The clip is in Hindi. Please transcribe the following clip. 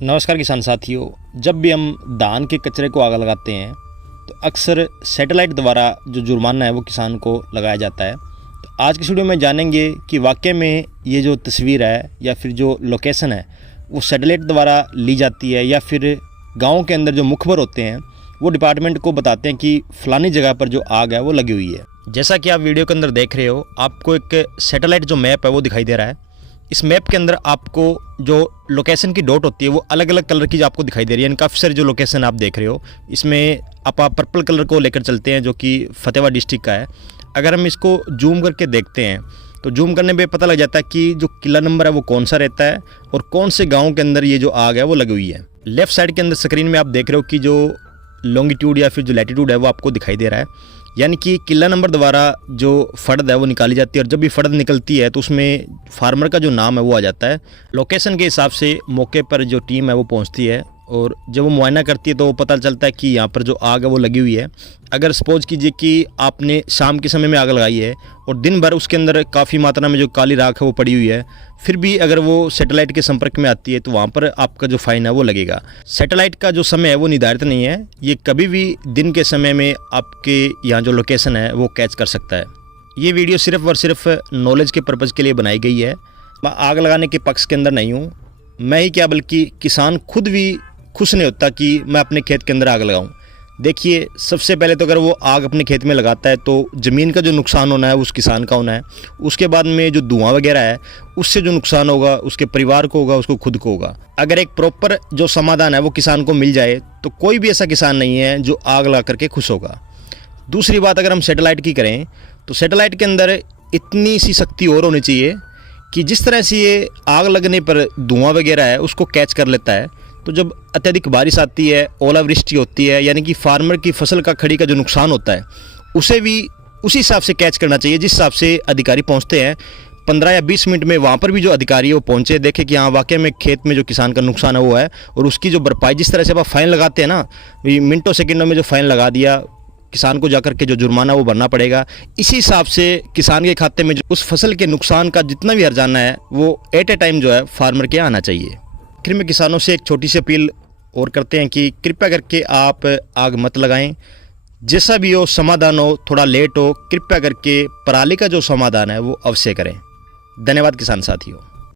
नमस्कार किसान साथियों। जब भी हम धान के कचरे को आग लगाते हैं तो अक्सर सैटेलाइट द्वारा जो जुर्माना है वो किसान को लगाया जाता है। तो आज की वीडियो में जानेंगे कि वाकई में ये जो तस्वीर है या फिर जो लोकेशन है वो सैटेलाइट द्वारा ली जाती है या फिर गाँव के अंदर जो मुखबर होते हैं वो डिपार्टमेंट को बताते हैं कि फ़लानी जगह पर जो आग है वो लगी हुई है। जैसा कि आप वीडियो के अंदर देख रहे हो, आपको एक सैटेलाइट जो मैप है वो दिखाई दे रहा है। इस मैप के अंदर आपको जो लोकेशन की डॉट होती है वो अलग अलग कलर की आपको दिखाई दे रही है। काफ़ी सारी जो लोकेशन आप देख रहे हो, इसमें आप पर्पल कलर को लेकर चलते हैं जो कि फतेहाबाद डिस्ट्रिक्ट का है। अगर हम इसको जूम करके देखते हैं तो जूम करने पे पता लग जाता है कि जो किला नंबर है वो कौन सा रहता है और कौन से गाँव के अंदर ये जो आग है वो लगी हुई है। लेफ्ट साइड के अंदर स्क्रीन में आप देख रहे हो कि जो लॉन्गिट्यूड या फिर जो लैटिट्यूड है वो आपको दिखाई दे रहा है, यानी कि किला नंबर द्वारा जो फर्द है वो निकाली जाती है और जब भी फर्द निकलती है तो उसमें फार्मर का जो नाम है वो आ जाता है। लोकेशन के हिसाब से मौके पर जो टीम है वो पहुंचती है और जब वो मुआयना करती है तो वो पता चलता है कि यहाँ पर जो आग है वो लगी हुई है। अगर सपोज कीजिए कि आपने शाम के समय में आग लगाई है और दिन भर उसके अंदर काफ़ी मात्रा में जो काली राख है वो पड़ी हुई है, फिर भी अगर वो सैटेलाइट के संपर्क में आती है तो वहाँ पर आपका जो फाइन है वो लगेगा। सैटेलाइट का जो समय है वो निर्धारित नहीं है, ये कभी भी दिन के समय में आपके यहाँ जो लोकेशन है वो कैच कर सकता है। ये वीडियो सिर्फ और सिर्फ नॉलेज के पर्पज़ के लिए बनाई गई है। मैं आग लगाने के पक्ष के अंदर नहीं हूँ, मैं ही क्या बल्कि किसान खुद भी खुश नहीं होता कि मैं अपने खेत के अंदर आग लगाऊं। देखिए, सबसे पहले तो अगर वो आग अपने खेत में लगाता है तो ज़मीन का जो नुकसान होना है उस किसान का होना है। उसके बाद में जो धुआं वगैरह है उससे जो नुकसान होगा उसके परिवार को होगा, उसको खुद को होगा। अगर एक प्रॉपर जो समाधान है वो किसान को मिल जाए तो कोई भी ऐसा किसान नहीं है जो आग लगा करके खुश होगा। दूसरी बात, अगर हम सैटेलाइट की करें तो सैटेलाइट के अंदर इतनी सी शक्ति और होनी चाहिए कि जिस तरह से ये आग लगने पर धुआं वगैरह है उसको कैच कर लेता है, तो जब अत्यधिक बारिश आती है, ओलावृष्टि होती है, यानी कि फार्मर की फसल का खड़ी का जो नुकसान होता है उसे भी उसी हिसाब से कैच करना चाहिए जिस हिसाब से अधिकारी पहुंचते हैं। 15 या 20 मिनट में वहाँ पर भी जो अधिकारी है वो पहुँचे, देखे कि हाँ वाकई में खेत में जो किसान का नुकसान है वो है और उसकी जो भरपाई, जिस तरह से आप फाइन लगाते हैं ना, मिनटों सेकंडों में जो फाइन लगा दिया, किसान को जाकर के जो जुर्माना वो भरना पड़ेगा, इसी हिसाब से किसान के खाते में जो उस फसल के नुकसान का जितना भी हर्जाना है वो एट ए टाइम जो है फार्मर के आना चाहिए। आखिर में किसानों से एक छोटी सी अपील और करते हैं कि कृपया करके आप आग मत लगाएं। जैसा भी हो समाधान हो, थोड़ा लेट हो, कृपया करके पराली का जो समाधान है वो अवश्य करें। धन्यवाद किसान साथियों।